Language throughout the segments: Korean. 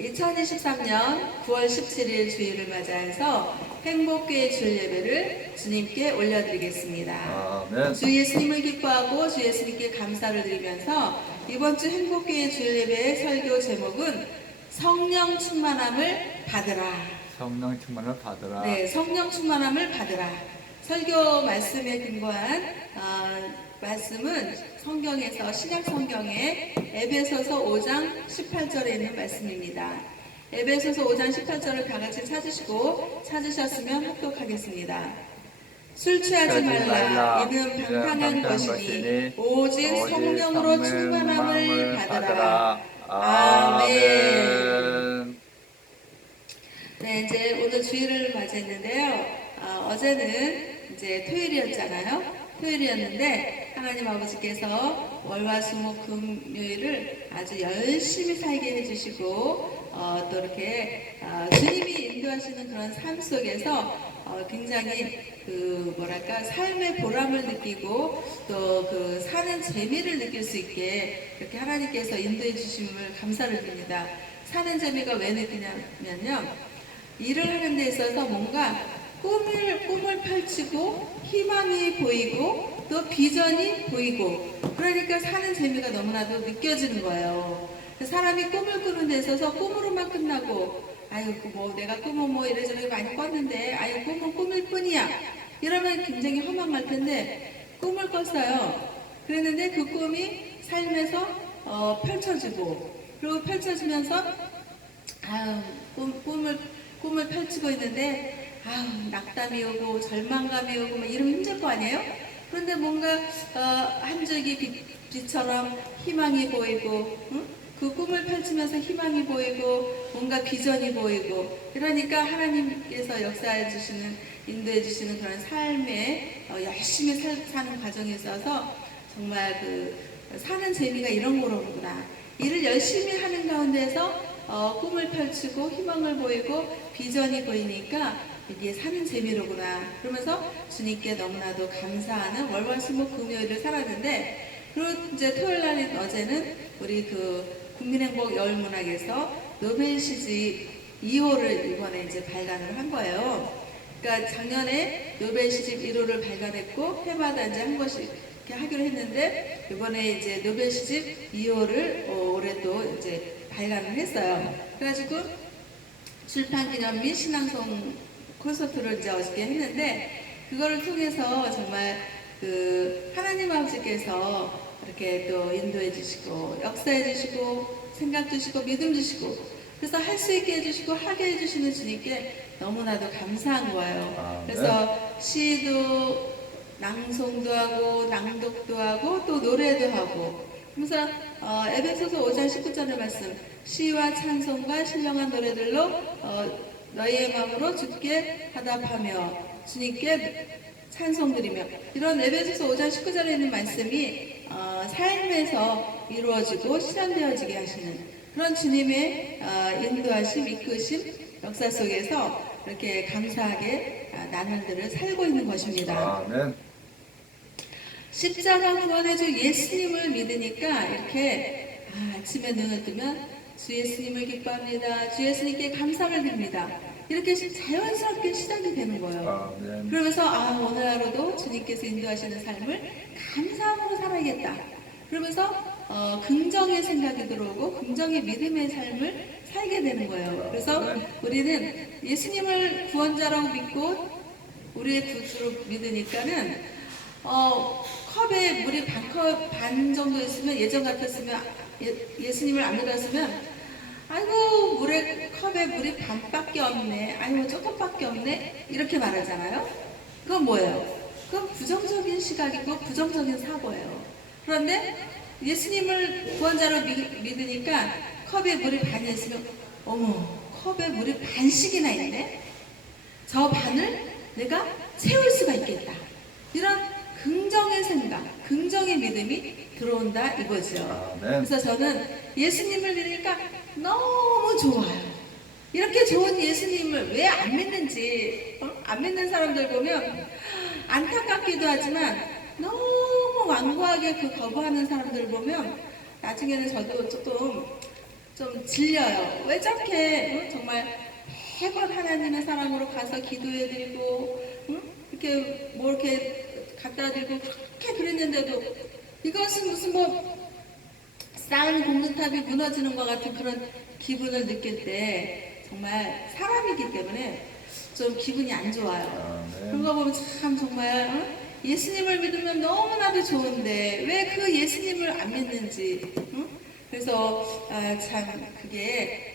2023년 9월 17일 주일을 맞이해서 행복교회 주일 예배를 주님께 올려드리겠습니다. 아멘. 주 예수님을 기뻐하고 주 예수님께 감사를 드리면서 이번 주 행복교회 주일 예배의 설교 제목은 성령 충만함을 받으라. 성령 충만을 받으라. 네, 성령 충만함을 받으라. 설교 말씀에 근거한 말씀은 성경에서 신약 성경의 에베소서 5장 18절에 있는 말씀입니다. 에베소서 5장 18절을 다 같이 찾으시고 찾으셨으면 합독하겠습니다. 술 취하지 말라. 이는 방탕한 것이니 오직 성령으로 충만함을 받으라. 아멘. 네, 이제 오늘 주일을 맞이했는데요. 어제는 이제 토요일이었잖아요. 토요일이었는데 하나님 아버지께서 월화수목 금요일을 아주 열심히 살게 해주시고 또 이렇게 주님이 인도하시는 그런 삶 속에서 굉장히 삶의 보람을 느끼고 또 그 사는 재미를 느낄 수 있게 이렇게 하나님께서 인도해 주심을 감사를 드립니다. 사는 재미가 왜 느끼냐면요, 일을 하는 데 있어서 뭔가 꿈을 펼치고 희망이 보이고 또 비전이 보이고 그러니까 사는 재미가 너무나도 느껴지는 거예요. 사람이 꿈을 꾸는 데 있어서 꿈으로만 끝나고 아유 뭐 내가 꿈은 뭐 이래저래 많이 꿨는데 아유 꿈은 꿈일 뿐이야 이러면 굉장히 허망할 텐데 꿈을 꿨어요. 그랬는데 그 꿈이 삶에서 펼쳐지고 그리고 펼쳐지면서 아유 꿈을 펼치고 있는데 낙담이 오고 절망감이 오고 막 이러면 힘들 거 아니에요? 그런데 뭔가 한 줄기 빛처럼 희망이 보이고 그 꿈을 펼치면서 희망이 보이고 뭔가 비전이 보이고 그러니까 하나님께서 역사해 주시는 인도해 주시는 그런 삶에 열심히 사는 과정에 있어서 정말 사는 재미가 이런 거로구나. 일을 열심히 하는 가운데서 꿈을 펼치고 희망을 보이고 비전이 보이니까 이게 사는 재미로구나. 그러면서 주님께 너무나도 감사하는 월화수목 금요일을 살았는데, 그리고 이제 토요일 날인 어제는 우리 국민행복 여울문학에서 노벨 시집 2호를 이번에 이제 발간을 한 거예요. 그러니까 작년에 노벨 시집 1호를 발간했고 해마다 이제 한 번씩 이렇게 하기로 했는데 이번에 이제 노벨 시집 2호를 올해 또 이제 발간을 했어요. 그래가지고 출판 기념 및 신앙송 콘서트를 이제 어저께 했는데 그거를 통해서 정말 하나님 아버지께서 이렇게 또 인도해 주시고 역사해 주시고 생각 주시고 믿음 주시고 그래서 할 수 있게 해주시고 하게 해주시는 주님께 너무나도 감사한 거예요. 그래서 시도 낭송도 하고 낭독도 하고 또 노래도 하고 그래서 에베소서 5장 19절의 말씀 시와 찬송과 신령한 노래들로 너희의 마음으로 주께 화답하며 주님께 찬송드리며 이런 에베소서 5장 19절에 있는 말씀이 삶에서 이루어지고 실현되어지게 하시는 그런 주님의 인도하심, 이끄심, 역사 속에서 이렇게 감사하게 나날들을 살고 있는 것입니다. 아멘. 십자가 구원해줄 예수님을 믿으니까 이렇게 아침에 눈을 뜨면 주 예수님을 기뻐합니다. 주 예수님께 감사를 드립니다. 이렇게 자연스럽게 시작이 되는 거예요. 아멘. 그러면서 오늘 하루도 주님께서 인도하시는 삶을 감사함으로 살아야겠다. 그러면서 긍정의 생각이 들어오고 긍정의 믿음의 삶을 살게 되는 거예요. 그래서 우리는 예수님을 구원자라고 믿고 우리의 구주로 믿으니까는 컵에 물이 반 정도 있으면 예전 같았으면 예수님을 안 믿었으면 아이고 컵에 물이 반밖에 없네 아이고 조금밖에 없네 이렇게 말하잖아요. 그건 뭐예요? 그건 부정적인 시각이고 부정적인 사고예요. 그런데 예수님을 구원자로 믿으니까 컵에 물이 반이 있으면 어머 컵에 물이 반씩이나 있네 저 반을 내가 채울 수가 있겠다 이런 긍정의 생각, 긍정의 믿음이 들어온다 이거죠. 그래서 저는 예수님을 믿으니까 너무 좋아요. 이렇게 좋은 예수님을 왜 안 믿는지 안 믿는 사람들 보면 안타깝기도 하지만 너무 완고하게 거부하는 사람들 보면 나중에는 저도 조금 좀 질려요. 왜 저렇게 정말 매번 하나님의 사랑으로 가서 기도해드리고 이렇게 뭐 이렇게 갖다 드리고 그렇게 그랬는데도 이것은 무슨 뭐 쌓은 공든탑이 무너지는 것 같은 그런 기분을 느낄 때 정말 사람이기 때문에 좀 기분이 안 좋아요. 그런 거 보면 참 정말 예수님을 믿으면 너무나도 좋은데 왜 그 예수님을 안 믿는지 그래서 참 그게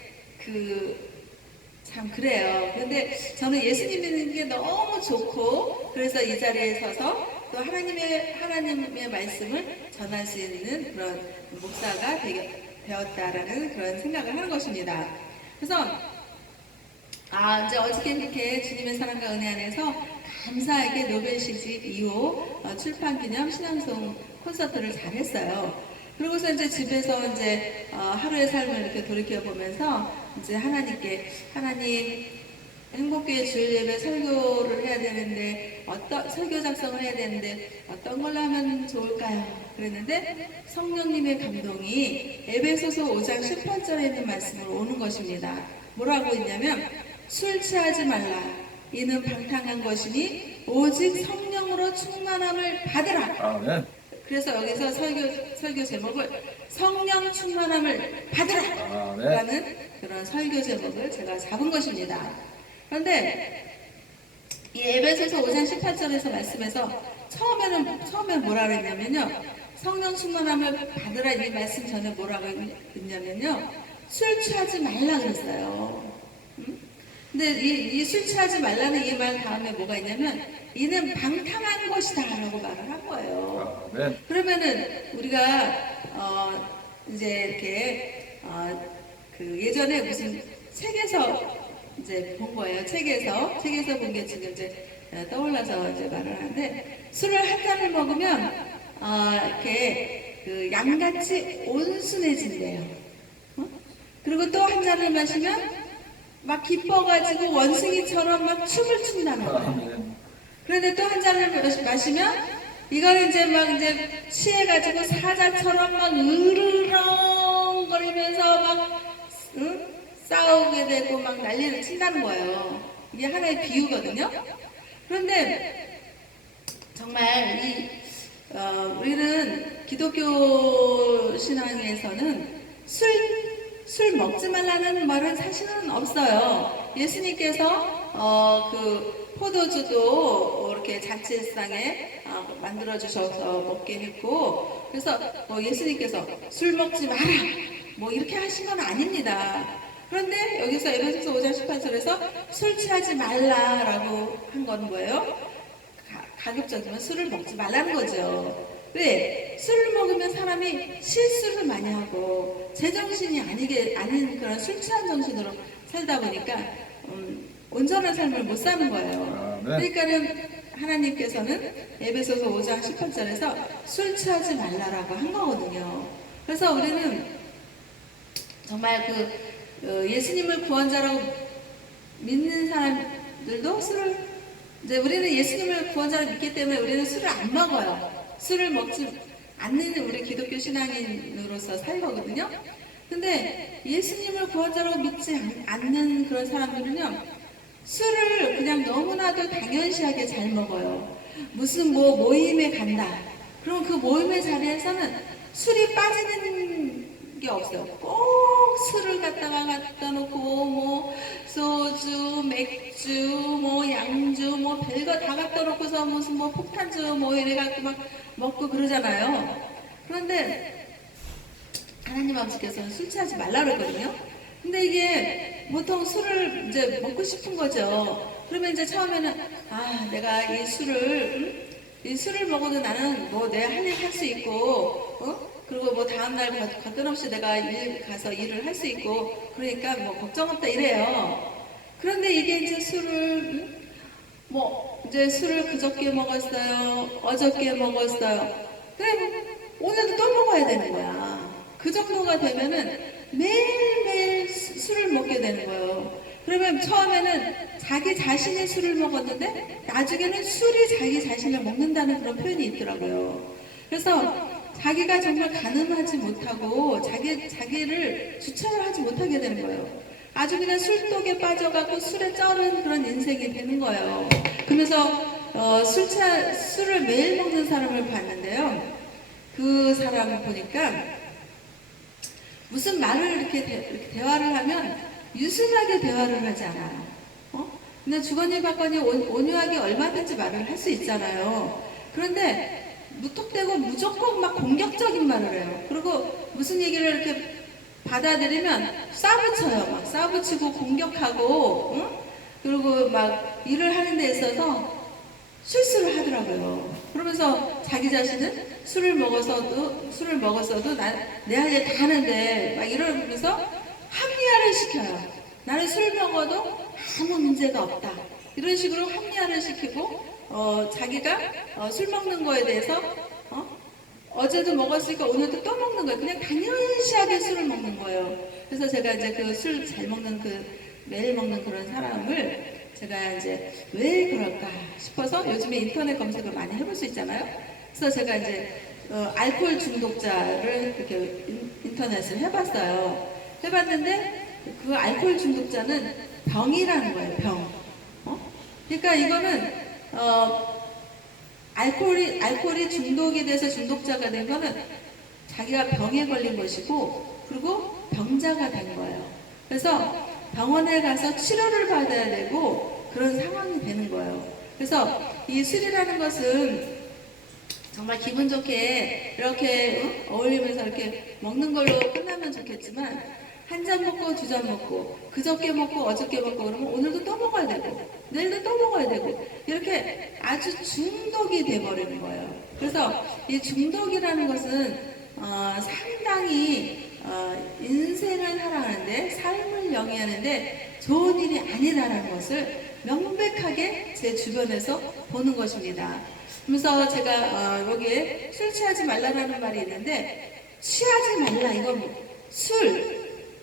참 그래요. 근데 저는 예수님 믿는 게 너무 좋고 그래서 이 자리에 서서 또 하나님의 말씀을 전할 수 있는 그런 목사가 되었다라는 그런 생각을 하는 것입니다. 그래서 이제 어저께 이렇게 주님의 사랑과 은혜 안에서 감사하게 노벨 시집 2호 출판 기념 신앙송 콘서트를 잘 했어요. 그러고서 이제 집에서 이제 하루의 삶을 이렇게 돌이켜 보면서 이제 하나님 행복교회 주일 예배 설교를 해야 되는데 설교 작성을 해야 되는데 어떤 걸로 하면 좋을까요? 그랬는데 성령님의 감동이 에베소서 5장 18절에 있는 말씀으로 오는 것입니다. 뭐라고 했냐면 술 취하지 말라 이는 방탕한 것이니 오직 성령으로 충만함을 받으라. 아멘. 그래서 여기서 설교 제목을 성령 충만함을 받으라 라는 그런 설교 제목을 제가 잡은 것입니다. 그런데 이 에베소서 5장 18절에서 말씀에서 처음에 뭐라 그랬냐면요. 성령 충만함을 받으라 이 말씀 전에 뭐라고 했냐면요. 술 취하지 말라 그랬어요. 근데 이 술 취하지 말라는 이 말 다음에 뭐가 있냐면 이는 방탕한 것이다 라고 말을 한 거예요. 그러면은 우리가 이제 이렇게 그 예전에 무슨 책에서 이제 본 거예요. 책에서 본 게 지금 이제 떠올라서 이제 말을 하는데 술을 한 잔을 먹으면 이렇게 그 양같이 온순해진대요. 그리고 또 한 잔을 마시면 막 기뻐가지고 원숭이처럼 막 춤을 춘다는 거예요. 그런데 또 한 잔을 마시면 이거는 이제 막 이제 취해가지고 사자처럼 막 으르렁거리면서 막 싸우게 되고 막 난리를 친다는 거예요. 이게 하나의 비유거든요. 그런데 정말 우리는 기독교 신앙에서는 술 먹지 말라는 말은 사실은 없어요. 예수님께서 그 포도주도 이렇게 잔치상에 만들어 주셔서 먹게 했고, 그래서 예수님께서 술 먹지 마라 뭐 이렇게 하신 건 아닙니다. 그런데 여기서 에베소서 5장 18절에서 술 취하지 말라라고 한 건 뭐예요? 가급적이면 술을 먹지 말라는 거죠. 왜? 술을 먹으면 사람이 실수를 많이 하고 제정신이 아닌 그런 술 취한 정신으로 살다 보니까 온전한 삶을 못 사는 거예요. 그러니까는 하나님께서는 에베소서 5장 18절에서 술 취하지 말라라고 한 거거든요. 그래서 우리는 정말 예수님을 구원자라고 믿는 사람들도 이제 우리는 예수님을 구원자로 믿기 때문에 우리는 술을 안 먹어요. 술을 먹지 않는 우리 기독교 신앙인으로서 살거든요. 근데 예수님을 구원자라고 믿지 않는 그런 사람들은요, 술을 그냥 너무나도 당연시하게 잘 먹어요. 무슨 모임에 간다. 그럼 그 모임의 자리에서는 술이 빠지는 게 없어요. 꼭 술을 갖다 놓고 소주, 맥주, 양주, 별거 다 갖다 놓고서 무슨 폭탄주 이래갖고 막 먹고 그러잖아요. 그런데 하나님 아버지께서는 술 취하지 말라 그러거든요. 근데 이게 보통 술을 이제 먹고 싶은 거죠. 그러면 이제 처음에는 내가 이 술을 먹어도 나는 내 할 일 할 수 있고 그리고 다음날 거뜬없이 내가 가서 일을 할 수 있고 그러니까 걱정 없다 이래요. 그런데 이게 이제 이제 술을 그저께 먹었어요. 어저께 먹었어요. 그래 오늘도 또 먹어야 되는 거야. 그 정도가 되면은 매일매일 술을 먹게 되는 거예요. 그러면 처음에는 자기 자신이 술을 먹었는데 나중에는 술이 자기 자신을 먹는다는 그런 표현이 있더라고요. 그래서 자기가 정말 가늠하지 못하고 자기를 주체를 하지 못하게 되는 거예요. 아주 그냥 술독에 빠져갖고 술에 쩔은 그런 인생이 되는 거예요. 그러면서 술을 매일 먹는 사람을 봤는데요. 그 사람을 보니까 무슨 말을 이렇게 대화를 하면 유순하게 대화를 하지 않아요. 근데 주거니 받거니 온유하게 얼마든지 말을 할 수 있잖아요. 그런데 무턱대고 무조건 막 공격적인 말을 해요. 그리고 무슨 얘기를 이렇게 받아들이면 싸붙여요. 막 싸붙이고 공격하고, 응? 그리고 막 일을 하는 데 있어서 실수를 하더라고요. 그러면서 자기 자신은 술을 먹었어도 내 할 일 다 하는데 막 이러면서 합리화를 시켜요. 나는 술 먹어도 아무 문제가 없다. 이런 식으로 합리화를 시키고 자기가 술 먹는 거에 대해서 어제도 먹었으니까 오늘도 또 먹는 거예요. 그냥 당연시하게 술을 먹는 거예요. 그래서 제가 이제 그 술 잘 먹는 매일 먹는 그런 사람을 제가 이제 왜 그럴까 싶어서 요즘에 인터넷 검색을 많이 해볼 수 있잖아요. 그래서 제가 이제 알코올 중독자를 이렇게 인터넷을 해봤어요. 해봤는데 그 알코올 중독자는 병이라는 거예요. 병. 그러니까 이거는 알코올이 중독이 돼서 중독자가 된 거는 자기가 병에 걸린 것이고 그리고 병자가 된 거예요. 그래서 병원에 가서 치료를 받아야 되고 그런 상황이 되는 거예요. 그래서 이 술이라는 것은 정말 기분 좋게 이렇게 어울리면서 이렇게 먹는 걸로 끝나면 좋겠지만 한 잔 먹고 두 잔 먹고 그저께 먹고 어저께 먹고 그러면 오늘도 또 먹어야 되고 내일도 또 먹어야 되고 이렇게 아주 중독이 돼버리는 거예요. 그래서 이 중독이라는 것은 상당히 인생을 살아가는데 삶을 영위하는데 좋은 일이 아니다라는 것을 명백하게 제 주변에서 보는 것입니다. 그래서 제가 여기에 술 취하지 말라라는 말이 있는데 취하지 말라 이건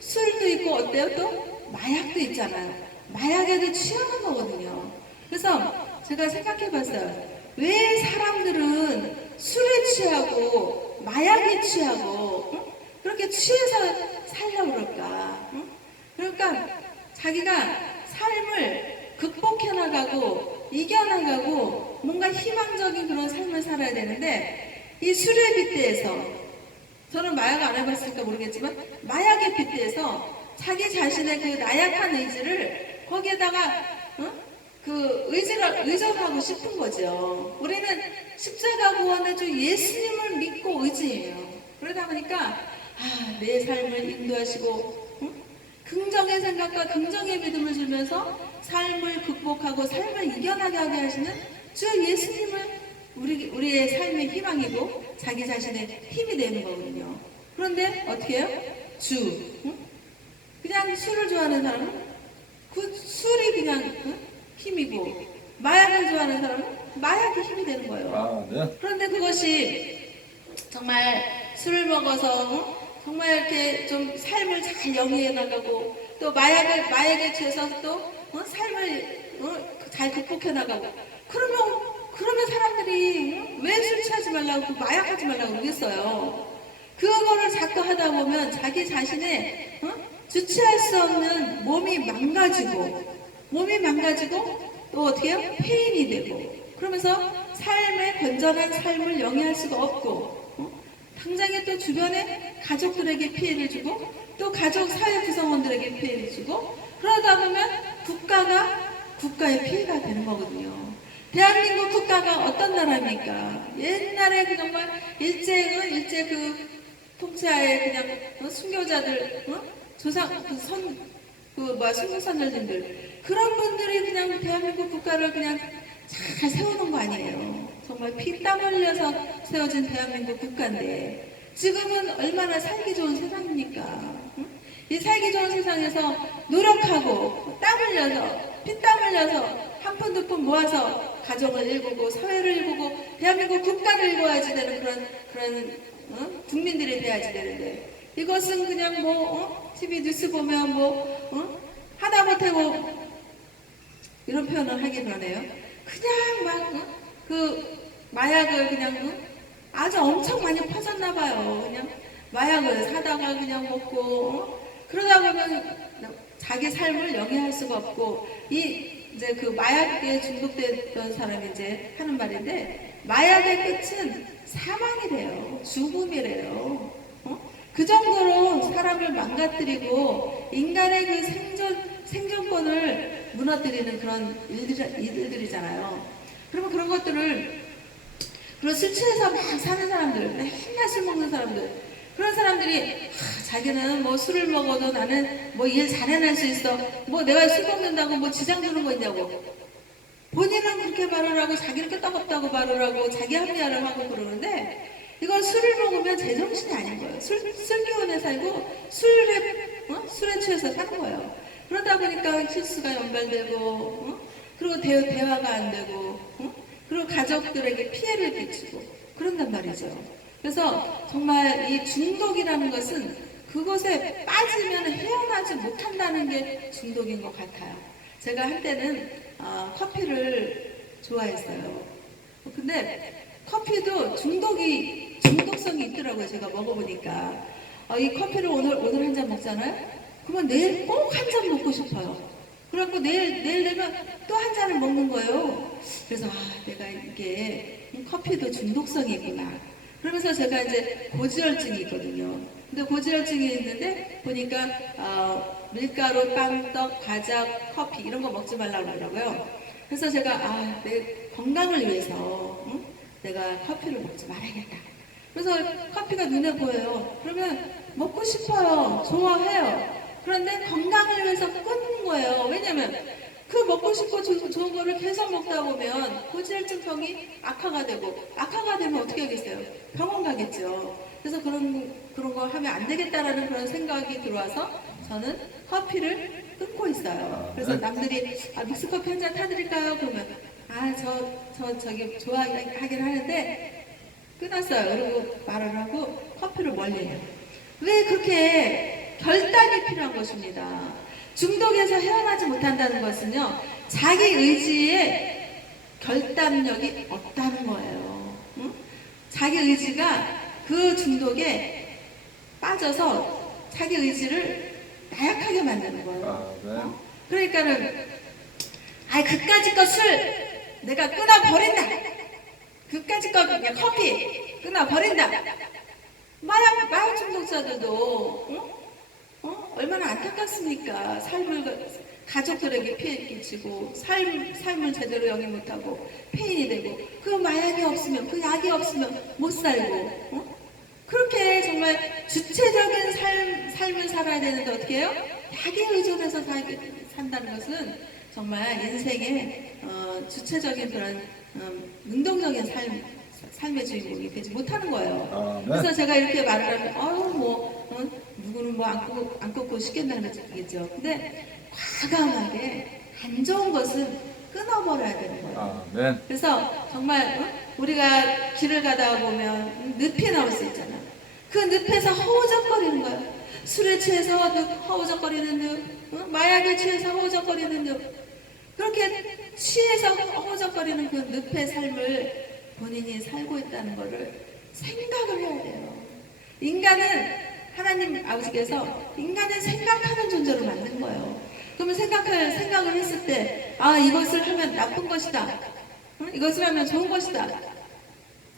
술도 있고 어때요? 또 마약도 있잖아요. 마약에도 취하는 거거든요. 그래서 제가 생각해 봤어요. 왜 사람들은 술에 취하고 마약에 취하고 그렇게 취해서 살려고 그럴까? 그러니까 자기가 삶을 극복해 나가고 이겨나가고 뭔가 희망적인 그런 삶을 살아야 되는데 이 술에 빗대서 저는 마약 안 해봤으니까 모르겠지만 마약에 빗대서 자기 자신의 그 나약한 의지를 거기에다가 그 의존하고 싶은 거죠. 우리는 십자가 구원의 주 예수님을 믿고 의지해요. 그러다 보니까 내 삶을 인도하시고 긍정의 생각과 긍정의 믿음을 주면서 삶을 극복하고 삶을 이겨나게 하게 하시는 주 예수님을 우리의 삶의 희망이고 자기 자신의 힘이 되는 거거든요. 그런데 어떻게 해요? 그냥 술을 좋아하는 사람은 그 술이 그냥 힘이고 마약을 좋아하는 사람은 마약이 힘이 되는 거예요. 네. 그런데 그것이 정말 술을 먹어서 정말 이렇게 좀 삶을 잘 영위해 나가고 또 마약에 취해서 또 삶을 잘 극복해 나가고 그러면 사람들이 왜 술 취하지 말라고 마약하지 말라고 그러겠어요. 그거를 자꾸 하다 보면 자기 자신의 주체할 수 없는 몸이 망가지고 또 어떻게 해요? 폐인이 되고 그러면서 건전한 삶을 영위할 수가 없고 당장에 또 주변에 가족들에게 피해를 주고 또 가족 사회 구성원들에게 피해를 주고 그러다 보면 국가의 피해가 되는 거거든요. 대한민국 국가가 어떤 나라입니까? 옛날에 정말 일제 그 통치하에 그냥 순교자들 순교선열님들 그런 분들이 그냥 대한민국 국가를 그냥 잘 세우는 거 아니에요. 정말 피땀 흘려서 세워진 대한민국 국가인데 지금은 얼마나 살기 좋은 세상입니까? 이 살기 좋은 세상에서 노력하고 땀 흘려서 피땀 흘려서 한 푼 두 푼 모아서 가정을 일구고 사회를 일구고 대한민국 국가를 일궈야지 되는 그런 국민들이 돼야지 되는데 이것은 그냥 TV 뉴스 보면 하다못해 이런 표현을 하긴 그러네요. 그냥 막 그 마약을 그냥 아주 엄청 많이 퍼졌나 봐요. 그냥 마약을 사다가 그냥 먹고 그러다 보면 자기 삶을 영위할 수가 없고 이제 그 마약에 중독됐던 사람이 이제 하는 말인데 마약의 끝은 사망이래요. 죽음이래요. 그 정도로 사람을 망가뜨리고 인간의 그 생존권을 무너뜨리는 그런 일들이잖아요. 그러면 그런 것들을 그런 술 취해서 막 사는 사람들, 맨날 술 먹는 사람들, 그런 사람들이 자기는 뭐 술을 먹어도 나는 뭐 일 잘해낼 수 있어, 뭐 내가 술 먹는다고 뭐 지장 주는 거 있냐고, 본인은 그렇게 말을 하고 자기는 끄떡없다고 말을 하고 자기 합리화를 하고 그러는데 이건 술을 먹으면 제정신이 아닌 거예요. 술기운에 살고 술에 취해서 사는 거예요. 그러다 보니까 실수가 연발되고 그리고 대화가 안 되고 그리고 가족들에게 피해를 끼치고 그런단 말이죠. 그래서 정말 이 중독이라는 것은 그것에 빠지면 헤어나지 못한다는 게 중독인 것 같아요. 제가 한때는 커피를 좋아했어요. 근데 커피도 중독성이 있더라고요. 제가 먹어보니까 이 커피를 오늘 한 잔 먹잖아요. 그러면 내일 꼭 한 잔 먹고 싶어요. 그래갖고 내일 되면 또 한 잔을 먹는 거예요. 그래서 내가 이게 커피도 중독성이 있구나. 그러면서 제가 이제 고지혈증이 있거든요. 근데 고지혈증이 있는데 보니까 밀가루, 빵, 떡, 과자, 커피 이런 거 먹지 말라고 그러더라고요. 그래서 제가 내 건강을 위해서 내가 커피를 먹지 말아야겠다. 그래서 커피가 눈에 보여요. 그러면 먹고 싶어요. 좋아해요. 그런데 건강을 위해서 끊는 거예요. 왜냐면 그 먹고 싶고 좋은 거를 계속 먹다 보면 고지혈증병이 악화가 되면 어떻게 하겠어요? 병원 가겠죠. 그래서 그런 거 하면 안 되겠다라는 그런 생각이 들어와서 저는 커피를 끊고 있어요. 그래서 남들이 믹스커피 한 잔 타드릴까요? 그러면 저기 좋아하긴 하는데 끊었어요. 그리고 말을 하고 커피를 멀리해요. 왜 그렇게 결단이 필요한 것입니다. 중독에서 헤어나지 못한다는 것은요, 자기 의지에 결단력이 없다는 거예요. 자기 의지가 그 중독에 빠져서 자기 의지를 나약하게 만드는 거예요. 그러니까는 그까짓 거 술 내가 끊어버린다. 그까짓 거 그냥 커피 끊어버린다. 마약 중독자들도 얼마나 안타깝습니까? 가족들에게 피해 끼치고 삶을 제대로 영위 못하고 폐인이 되고 그 마약이 없으면 그 약이 없으면 못 살고 그렇게 정말 주체적인 삶을 살아야 되는데 어떻게 해요? 약에 의존해서 산다는 것은 정말 인생의 주체적인 그런 능동적인 삶의 주인공이 되지 못하는 거예요. 그래서 제가 이렇게 말을 하면 누구는 뭐 안 꺾고 싶겠다는 거겠죠. 근데 과감하게 안 좋은 것은 끊어버려야 되는 거예요. 그래서 정말 우리가 길을 가다 보면 늪이 나올 수 있잖아요. 그 늪에서 허우적거리는 거예요. 술에 취해서 허우적거리는 늪, 마약에 취해서 허우적거리는 늪, 그렇게 취해서 허우적거리는 그 늪의 삶을 본인이 살고 있다는 것을 생각을 해야 돼요. 인간은 하나님 아버지께서 인간을 생각하는 존재로 만든 거예요. 그러면 생각을 했을 때 이것을 하면 나쁜 것이다. 이것을 하면 좋은 것이다.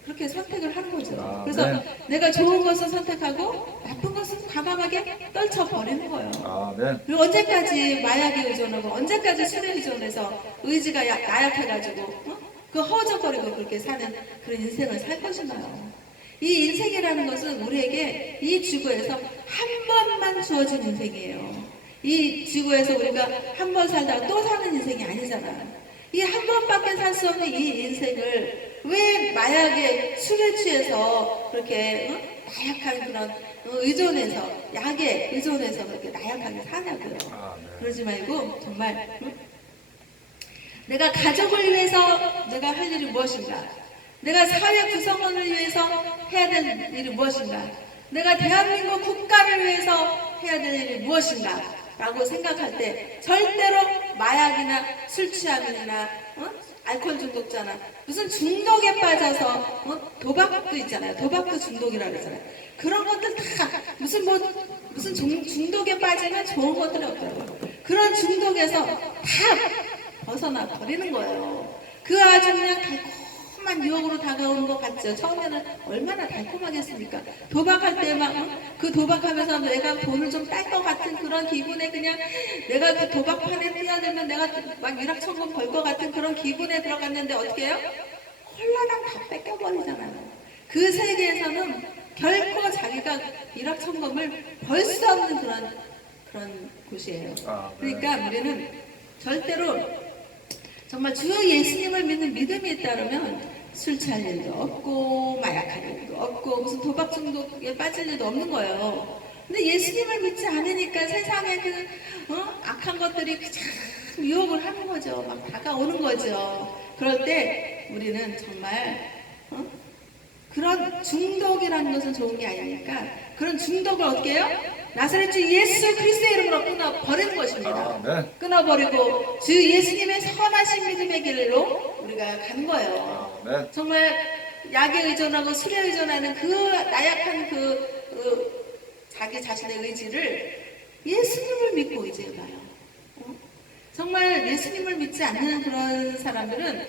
그렇게 선택을 하는 거죠. 그래서 내가 좋은 것을 선택하고 나쁜 것은 과감하게 떨쳐버리는 거예요. 그리고 언제까지 마약에 의존하고 언제까지 술에 의존해서 의지가 나약해가지고 그 허우적거리고 그렇게 사는 그런 인생을 살 것인가요? 이 인생이라는 것은 우리에게 이 지구에서 한 번만 주어진 인생이에요. 이 지구에서 우리가 한 번 살다가 또 사는 인생이 아니잖아요. 이 한 번밖에 살 수 없는 이 인생을 왜 마약에 술에 취해서 그렇게 나약한 그런 의존해서 약에 의존해서 그렇게 나약하게 사냐고요. 그러지 말고 정말 내가 가족을 위해서 내가 할 일이 무엇인가? 내가 사회 구성원을 위해서 해야 될 일이 무엇인가? 내가 대한민국 국가를 위해서 해야 될 일이 무엇인가? 라고 생각할 때 절대로 마약이나 술 취함이나 알코올 중독자나 무슨 중독에 빠져서 도박도 있잖아요. 도박도 중독이라고 그러잖아요. 그런 것들 다 무슨 중독에 빠지면 좋은 것들이 없더라고요. 그런 중독에서 다 벗어나 버리는 거예요. 그 아주 그냥 달콤한 유혹으로 다가오는 것 같죠. 처음에는 얼마나 달콤하겠습니까? 도박할 때 막 그 도박하면서 내가 돈을 좀 딸 것 같은 그런 기분에 그냥 내가 그 도박판에 뛰어들면 내가 막 일확천금 벌 것 같은 그런 기분에 들어갔는데 어떻게 해요? 홀라당 다 뺏겨버리잖아요. 그 세계에서는 결코 자기가 일확천금을 벌 수 없는 그런 곳이에요. 그러니까 우리는 절대로 정말 주 예수님을 믿는 믿음이 있다면 술 취할 일도 없고 마약할 일도 없고 무슨 도박 중독에 빠질 일도 없는 거예요. 근데 예수님을 믿지 않으니까 세상에 악한 것들이 참 유혹을 하는 거죠. 막 다가오는 거죠. 그럴 때 우리는 정말 그런 중독이라는 것은 좋은 게 아니니까 그런 중독을 어떻게 해요? 나사렛 주 예수 그리스도의 이름으로 끊어버리는 것입니다. 끊어버리고 주 예수님의 선하신 믿음의 길로 우리가 가는 거예요. 정말 약에 의존하고 술에 의존하는 그 나약한 자기 자신의 의지를 예수님을 믿고 의지해봐요. 정말 예수님을 믿지 않는 그런 사람들은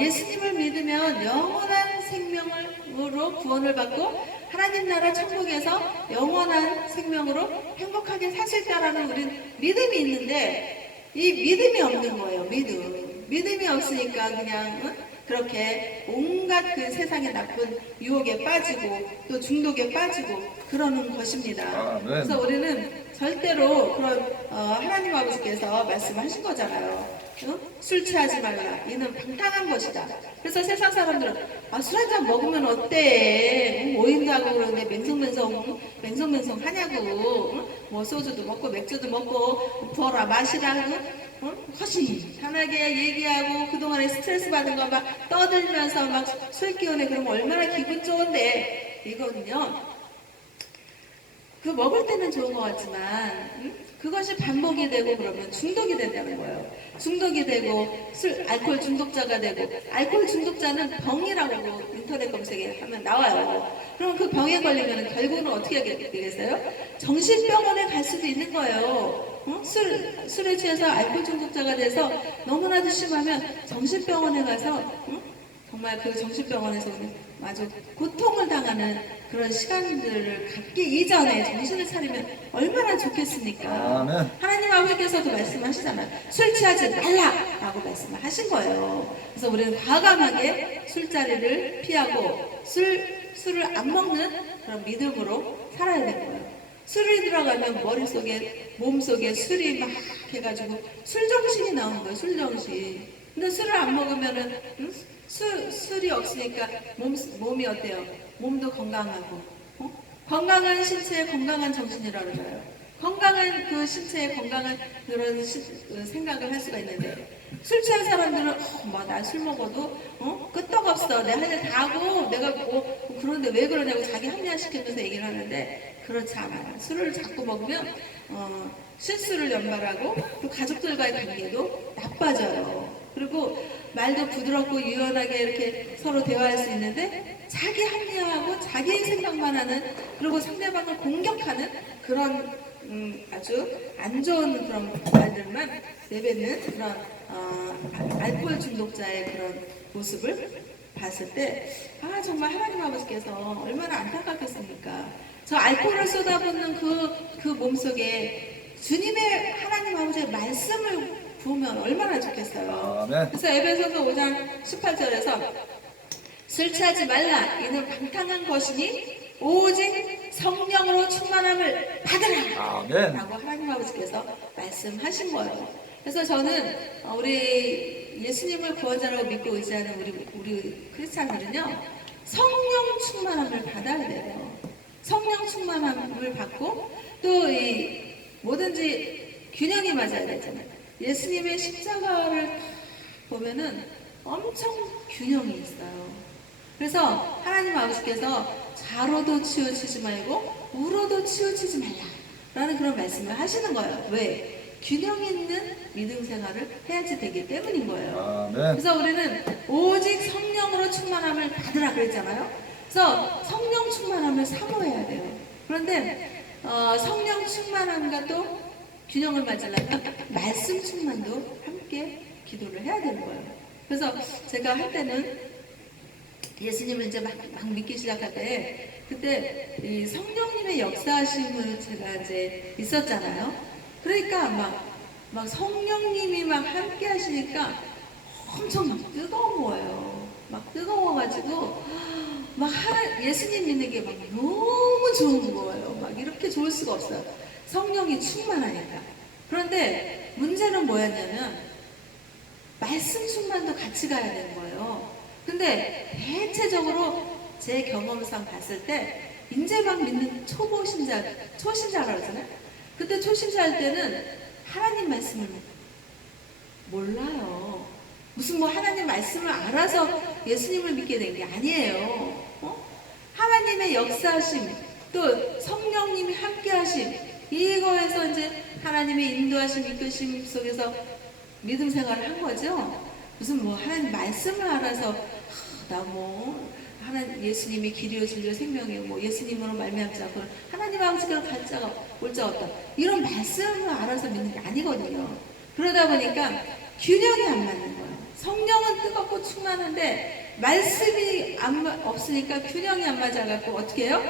예수님을 믿으면 영원한 생명으로 구원을 받고 하나님 나라 천국에서 영원한 생명으로 행복하게 살 수 있다라는 우린 믿음이 있는데 이 믿음이 없는 거예요. 믿음이 없으니까 그냥 그렇게 온갖 그 세상의 나쁜 유혹에 빠지고 또 중독에 빠지고 그러는 것입니다. 그래서 우리는 절대로 그런 하나님 아버지께서 말씀하신 거잖아요. 술 취하지 말라. 이는 방탕한 것이다. 그래서 세상 사람들은 술 한잔 먹으면 어때? 오인도 하고 그러는데 맹성맹성 하냐고. 뭐 소주도 먹고 맥주도 먹고 부어라 마시라. 허심탄하게 얘기하고 그동안에 스트레스 받은 거 막 떠들면서 막 술 기운에 그러면 얼마나 기분 좋은데 이거는요. 그 먹을 때는 좋은 것 같지만 그것이 반복이 되고 그러면 중독이 된다는 거예요. 중독이 되고 알코올 중독자가 되고 알코올 중독자는 병이라고 인터넷 검색하면 나와요. 그럼 그 병에 걸리면 결국은 어떻게 하게 되겠어요? 정신병원에 갈 수도 있는 거예요. 술에 취해서 알코올 중독자가 돼서 너무나도 심하면 정신병원에 가서 정말 그 정신병원에서 아주 고통을 당하는 그런 시간들을 갖기 이전에 정신을 차리면 얼마나 좋겠습니까? 하나님 아버지께서도 말씀하시잖아요. 술 취하지 말라라고 말씀을 하신 거예요. 그래서 우리는 과감하게 술자리를 피하고 술을 안 먹는 그런 믿음으로 살아야 되는 거예요. 술이 들어가면 머릿속에 몸속에 술이 막 해가지고 술정신이 나오는 거예요. 술정신. 근데 술을 안 먹으면은 술이 없으니까 몸이 어때요? 몸도 건강하고 건강한 신체에 건강한 정신이라고 그래요. 건강한 그 신체에 건강한 그런 생각을 할 수가 있는데 술 취한 사람들은 난 술 먹어도 끄떡없어. 내가 할 일 다 하고 내가 그런데 왜 그러냐고 자기 합리화시키면서 얘기를 하는데 그렇지 않아요. 술을 자꾸 먹으면 실수를 연발하고 또 가족들과의 관계도 나빠져요. 그리고 말도 부드럽고 유연하게 이렇게 서로 대화할 수 있는데 자기 합리화하고 자기 생각만 하는 그리고 상대방을 공격하는 그런 아주 안 좋은 그런 말들만 내뱉는 그런 알코올 중독자의 그런 모습을 봤을 때 정말 하나님 아버지께서 얼마나 안타깝겠습니까? 저 알코올을 쏟아붓는 그 몸속에 주님의 하나님 아버지의 말씀을 부으면 얼마나 좋겠어요. 그래서 에베소서 5장 18절에서 술 취하지 말라. 이는 방탕한 것이니 오직 성령으로 충만함을 받으라. 라고 하나님 아버지께서 말씀하신 거예요. 그래서 저는 우리 예수님을 구원자라고 믿고 의지하는 우리 크리스찬들은요. 성령 충만함을 받아야 돼요. 성령 충만함을 받고 또 이 뭐든지 균형이 맞아야 되잖아요. 예수님의 십자가를 보면은 엄청 균형이 있어요. 그래서 하나님 아버지께서 좌로도 치우치지 말고 우로도 치우치지 말라 라는 그런 말씀을 하시는 거예요. 왜? 균형 있는 믿음 생활을 해야지 되기 때문인 거예요. 아멘. 그래서 우리는 오직 성령으로 충만함을 받으라 그랬잖아요. 그래서 성령 충만함을 사모해야 돼요. 그런데 성령 충만함과 또 균형을 맞으려면 말씀 충만도 함께 기도를 해야 되는 거예요. 그래서 제가 할 때는 예수님을 이제 막 믿기 시작할 때 그때 이 성령님의 역사하심을 제가 이제 있었잖아요. 그러니까 막 성령님이 막 함께 하시니까 엄청 막 뜨거운 거예요. 막 뜨거워가지고 막 예수님 믿는 게 막 너무 좋은 거예요. 막 이렇게 좋을 수가 없어요. 성령이 충만하니까. 그런데 문제는 뭐였냐면 말씀 충만도 같이 가야 되는 거예요. 근데 대체적으로 제 경험상 봤을 때 이제 막 믿는 초신자라고 그러잖아요. 그때 초신자 할 때는 하나님 말씀을 몰라요. 무슨 뭐 하나님 말씀을 알아서 예수님을 믿게 된 게 아니에요. 하나님의 역사하심, 또 성령님이 함께하심, 이거에서 이제 하나님의 인도하심, 이끄심 속에서 믿음 생활을 한 거죠. 무슨 뭐 하나님 말씀을 알아서 나 뭐 하나님 예수님이 길이요 진리요 생명이요 뭐 예수님으로 말미암지 않고 하나님 아버지께로 갈 자가 올 자가 없다 이런 말씀을 알아서 믿는 게 아니거든요. 그러다 보니까 균형이 안 맞는 거예요. 성령은 뜨겁고 충만한데 말씀이 없으니까 균형이 안 맞아갖고 어떻게 해요?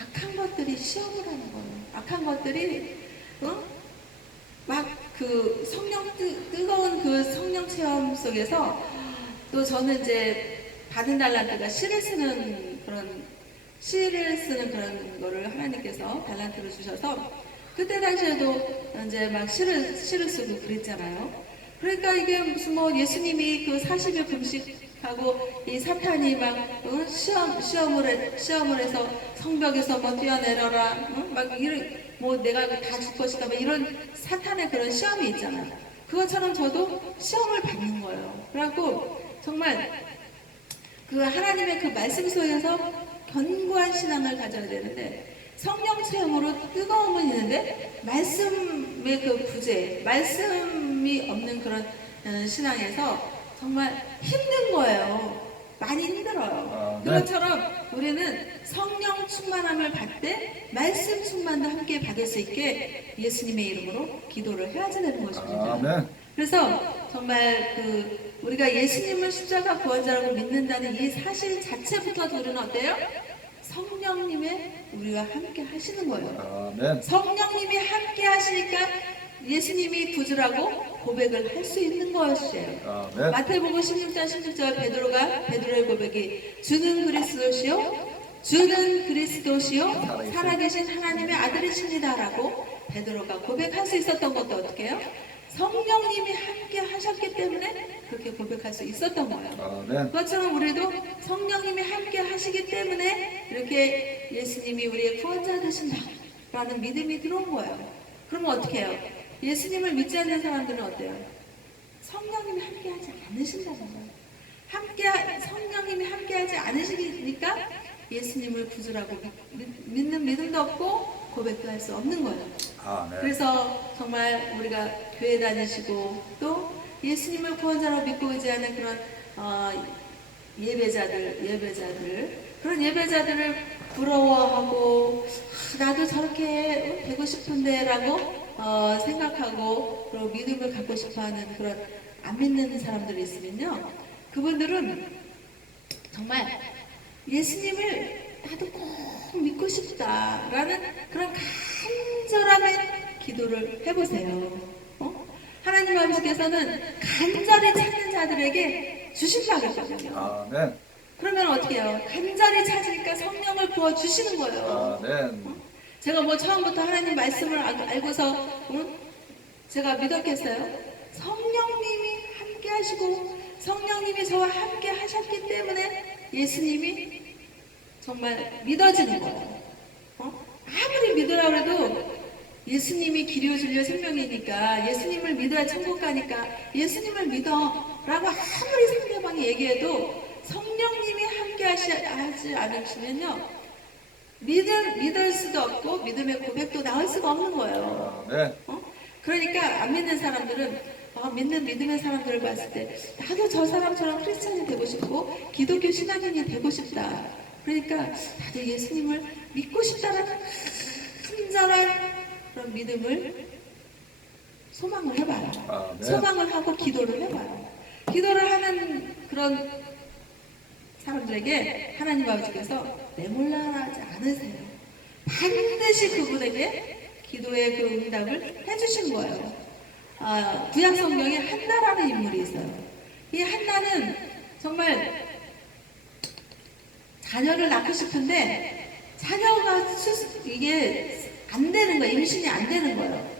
악한 것들이 시험을 하는 거예요. 악한 것들이 막 그 성령 뜨거운 그 성령 체험 속에서 또 저는 이제 받은 달란트가 시를 쓰는 그런 거를 하나님께서 달란트를 주셔서 그때 당시에도 이제 막 시를 쓰고 그랬잖아요. 그러니까 이게 무슨 뭐 예수님이 그 40일 금식하고 이 사탄이 막 시험을 해서 성벽에서 뭐 뛰어내려라 막 이런 뭐 내가 다 줄 것이다 뭐 이런 사탄의 그런 시험이 있잖아요. 그것처럼 저도 시험을 받는 거예요. 그래갖고 정말 그 하나님의 그 말씀 속에서 견고한 신앙을 가져야 되는데 성령 체험으로 뜨거움은 있는데 말씀의 그 부재, 말씀이 없는 그런 신앙에서 정말 힘든 거예요. 많이 힘들어요. 네. 그것처럼 우리는 성령 충만함을 받되 말씀 충만도 함께 받을 수 있게 예수님의 이름으로 기도를 해야지 되는 것입니다. 아멘. 그래서 정말 그 우리가 예수님을 십자가 구원자라고 믿는다는 이 사실 자체부터도 우리는 어때요? 성령님의 우리와 함께 하시는 거예요. 아멘. 성령님이 함께 하시니까 예수님이 구주라고 고백을 할 수 있는 것이에요. 아멘. 마태복음 16장 16절 베드로의 고백이 주는 그리스도시요 살아계신 하나님의 아들이십니다라고 베드로가 고백할 수 있었던 것도 어떻게 해요? 성령님이 함께 하셨기 때문에 그렇게 고백할 수 있었던 거예요. 아멘. 그것처럼 우리도 성령님이 함께 하시기 때문에 이렇게 예수님이 우리의 구원자 되신다라는 믿음이 들어온 거예요. 그러면 어떻게 해요? 예수님을 믿지 않는 사람들은 어때요? 성령님이 함께하지 않으신다는 거예요. 성령님이 함께하지 않으시니까 예수님을 구주라고 믿는 믿음도 없고 고백도 할 수 없는 거예요. 아멘. 그래서 정말 우리가 교회 다니시고 또 예수님을 구원자로 믿고 의지하는 그런 그런 예배자들을 부러워하고 나도 저렇게 되고 싶은데라고 생각하고 그리고 믿음을 갖고 싶어하는 그런 안 믿는 사람들이 있으면요, 그분들은 정말 예수님을 나도 꼭 믿고 싶다라는 그런 간절함의 기도를 해보세요. 하나님 아버지께서는 간절히 찾는 자들에게 주신다고 했거든요. 아멘. 그러면 어떻게 해요? 간절히 찾으니까 성령을 부어주시는 거예요. 아멘. 제가 뭐 처음부터 하나님 말씀을 알고서 제가 믿었겠어요? 성령님이 함께 하시고 성령님이 저와 함께 하셨기 때문에 예수님이 정말 믿어지는 거예요. 아무리 믿으라고 해도 예수님이 길이요 진리요 생명이니까 예수님을 믿어야 천국 가니까 예수님을 믿어 라고 아무리 상대방이 얘기해도 성령님이 함께 하지 않으시면요, 믿을 수도 없고 믿음의 고백도 나올 수가 없는 거예요. 그러니까 안 믿는 사람들은 믿는 믿음의 사람들을 봤을 때 나도 저 사람처럼 크리스찬이 되고 싶고 기독교 신앙인이 되고 싶다. 그러니까 나도 예수님을 믿고 싶다는 간절한 그런 믿음을 소망을 해봐요. 아, 네. 소망을 하고 기도를 해봐요. 기도를 하는 그런 사람들에게 하나님 아버지께서 내몰라하지 않으세요. 반드시 그분에게 기도의 그 응답을 해주신 거예요. 구약 성경에 한나라는 인물이 있어요. 이 한나는 정말 자녀를 낳고 싶은데 자녀가 이게 안 되는 거예요. 임신이 안 되는 거예요.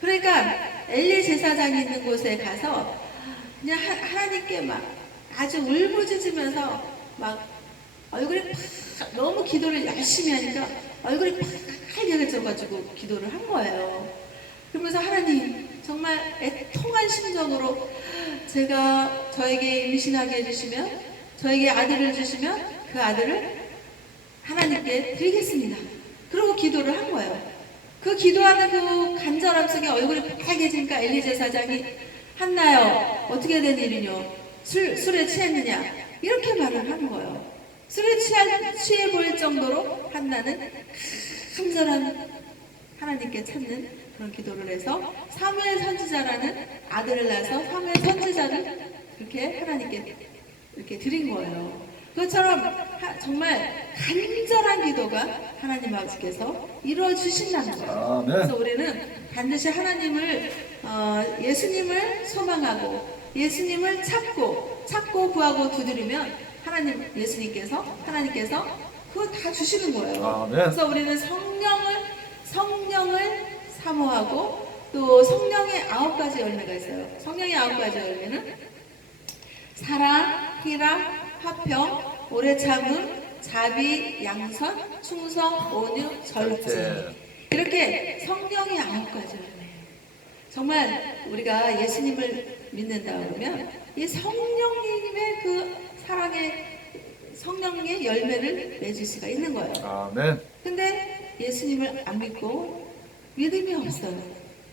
그러니까 엘리 제사장이 있는 곳에 가서 그냥 하나님께 막 아주 울부짖으면서 막 얼굴이 팍 너무 기도를 열심히 하니까 얼굴이 빨개져가지고 기도를 한 거예요. 그러면서 하나님 정말 애통한 심정으로 제가 저에게 임신하게 해주시면 저에게 아들을 주시면 그 아들을 하나님께 드리겠습니다. 그러고 기도를 한 거예요. 그 기도하는 그 간절함 속에 얼굴이 빨개지니까 엘리 제사장이 한나여 어떻게 된 일이뇨? 술에 취했느냐? 이렇게 말을 하는 거예요. 술에 취해 보일 정도로 한나는 간절한 하나님께 찾는 그런 기도를 해서 사무엘 선지자라는 아들을 낳아서 사무엘 선지자를 그렇게 하나님께 이렇게 드린 거예요. 그것처럼 정말 간절한 기도가 하나님 아버지께서 이루어 주신다는 거예요. 아, 네. 그래서 우리는 반드시 하나님을 예수님을 소망하고 예수님을 찾고 구하고 두드리면 하나님께서 그거 다 주시는 거예요. 아, 네. 그래서 우리는 성령을 사모하고 또 성령의 9가지 열매가 있어요. 성령의 9가지 열매는 사랑, 희락, 화평, 오래 참음, 자비, 양선, 충성, 온유, 절제. 이렇게 성령의 9가지 열매예요. 정말 우리가 예수님을 믿는다 그러면 이 성령님의 그 사랑의 성령의 열매를 맺을 수가 있는 거예요. 아멘. 근데 예수님을 안 믿고 믿음이 없어요.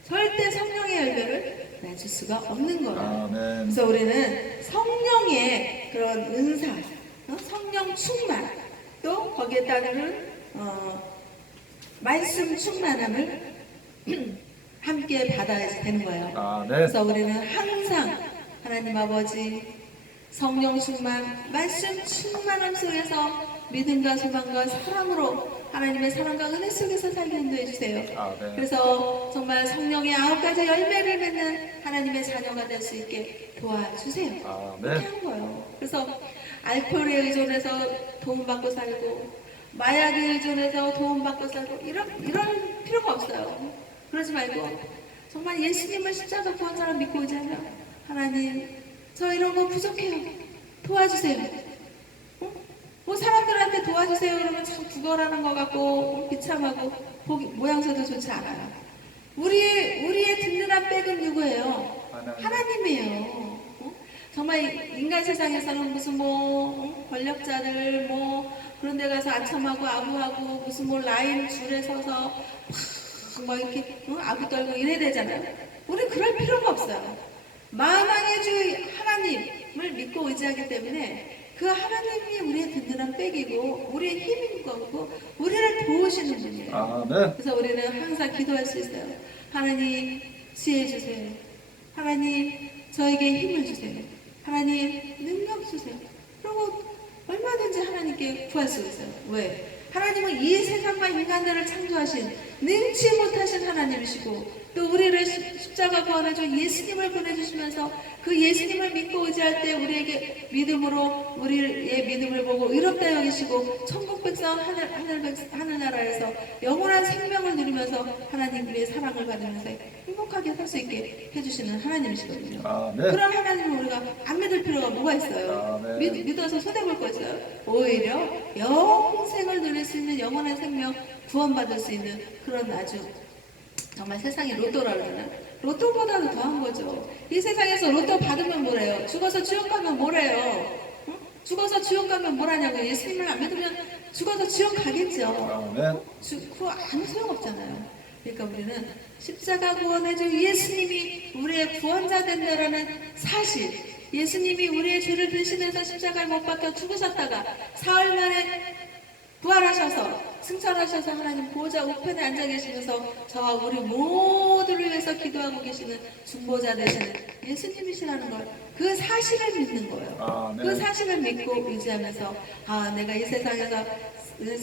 절대 성령의 열매를 맺을 수가 없는 거예요. 아멘. 그래서 우리는 성령의 그런 은사, 성령 충만, 또 거기에 따르는 말씀 충만함을 함께 받아야 되는 거예요. 아멘. 그래서 우리는 항상 하나님 아버지 성령 충만, 말씀 충만함 속에서 믿음과 소망과 사랑으로 하나님의 사랑과 은혜 속에서 살게 인도해 주세요. 아멘. 그래서 정말 성령의 9가지 열매를 맺는 하나님의 자녀가 될 수 있게 도와주세요. 그렇게 한 거예요. 그래서 알코올에 의존해서 도움받고 살고 마약에 의존해서 도움받고 살고 이런 필요가 없어요. 그러지 말고 정말 예수님을 십자가 구한 사람 믿고 오지 않으면 하나님 저 이런 거 부족해요. 도와주세요. 뭐 사람들한테 도와주세요 그러면 참 구걸하는 것 같고 비참하고 모양새도 좋지 않아요. 우리의 든든한 백은 누구예요? 하나님이에요. 정말 인간 세상에서는 무슨 권력자들 그런 데 가서 아첨하고 아부하고 무슨 라인 줄에 서서 막 이렇게 아부 떨고 이래야 되잖아요. 우리 그럴 필요가 없어요. 만왕의 주 하나님을 믿고 의지하기 때문에 그 하나님이 우리의 든든한 백이고 우리의 힘인 거고 우리를 도우시는 분이에요. 아멘. 그래서 우리는 항상 기도할 수 있어요. 하나님 지혜 주세요. 하나님 저에게 힘을 주세요. 하나님 능력 주세요. 그리고 얼마든지 하나님께 구할 수 있어요. 왜? 하나님은 이 세상과 인간들을 창조하신 능치 못하신 하나님이시고 또 우리를 십자가 구원해줘 예수님을 보내주시면서 그 예수님을 믿고 의지할 때 우리에게 믿음으로 우리의 믿음을 보고 의롭다 여기시고 천국 백성 하늘나라에서 영원한 생명을 누리면서 하나님의 사랑을 받으면서 행복하게 살 수 있게 해주시는 하나님이시거든요. 아멘. 그런 하나님을 우리가 안 믿을 필요가 뭐가 있어요? 아멘. 믿어서 손해볼 거 있어요? 오히려 영생을 누릴 수 있는 영원한 생명 구원받을 수 있는 그런 아주 정말 세상에 로또라 그러잖아요. 로또보다도 더한 거죠. 이 세상에서 로또 받으면 뭐래요? 죽어서 지옥 가면 뭐래요? 응? 죽어서 지옥 가면 뭐라냐고. 예수님을 안 믿으면 죽어서 지옥 가겠죠. 아멘. 그거 아무 소용없잖아요. 그러니까 우리는 십자가 구원해준 예수님이 우리의 구원자 된다라는 사실, 예수님이 우리의 죄를 대신해서 십자가를 못 박혀 죽으셨다가 사흘 만에 부활하셔서 승천하셔서 하나님 보호자 우편에 앉아 계시면서 저와 우리 모두를 위해서 기도하고 계시는 중보자 되시는 예수님이시라는 걸, 그 사실을 믿는 거예요. 그 사실을 믿고 의지하면서 내가 이 세상에서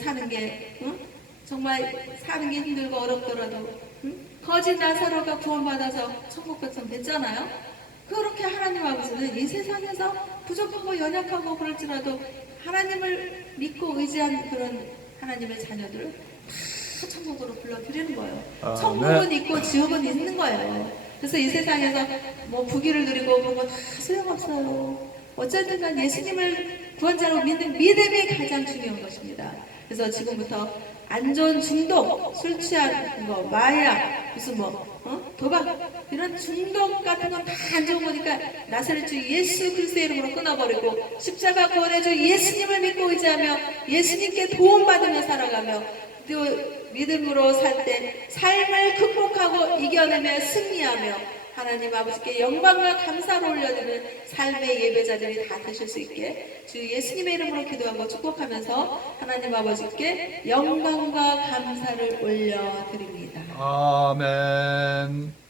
사는 게 정말 사는 게 힘들고 어렵더라도 거짓 나사로가 구원받아서 천국 백성 됐잖아요. 그렇게 하나님 아버지는 이 세상에서 부족하고 연약하고 그럴지라도 하나님을 믿고 의지한 그런 하나님의 자녀들을 다 천국으로 불러들이는 거예요. 천국은 있고 지옥은 있는 거예요. 그래서 이 세상에서 뭐 부귀를 누리고 그런 거 다 소용없어요. 어쨌든 간 예수님을 구원자로 믿는 믿음이 가장 중요한 것입니다. 그래서 지금부터 안 좋은 중독, 술 취한 거, 마약, 무슨 도박, 이런 중독 같은 건 다 안 좋은 거니까 나사렛주 예수 그리스도의 이름으로 끊어버리고 십자가 구원해주 예수님을 믿고 의지하며 예수님께 도움받으며 살아가며 또 믿음으로 살 때 삶을 극복하고 이겨내며 승리하며 하나님 아버지께 영광과 감사를 올려드리는 삶의 예배자들이 다 되실 수 있게 주 예수님의 이름으로 기도하고 축복하면서 하나님 아버지께 영광과 감사를 올려드립니다. 아멘.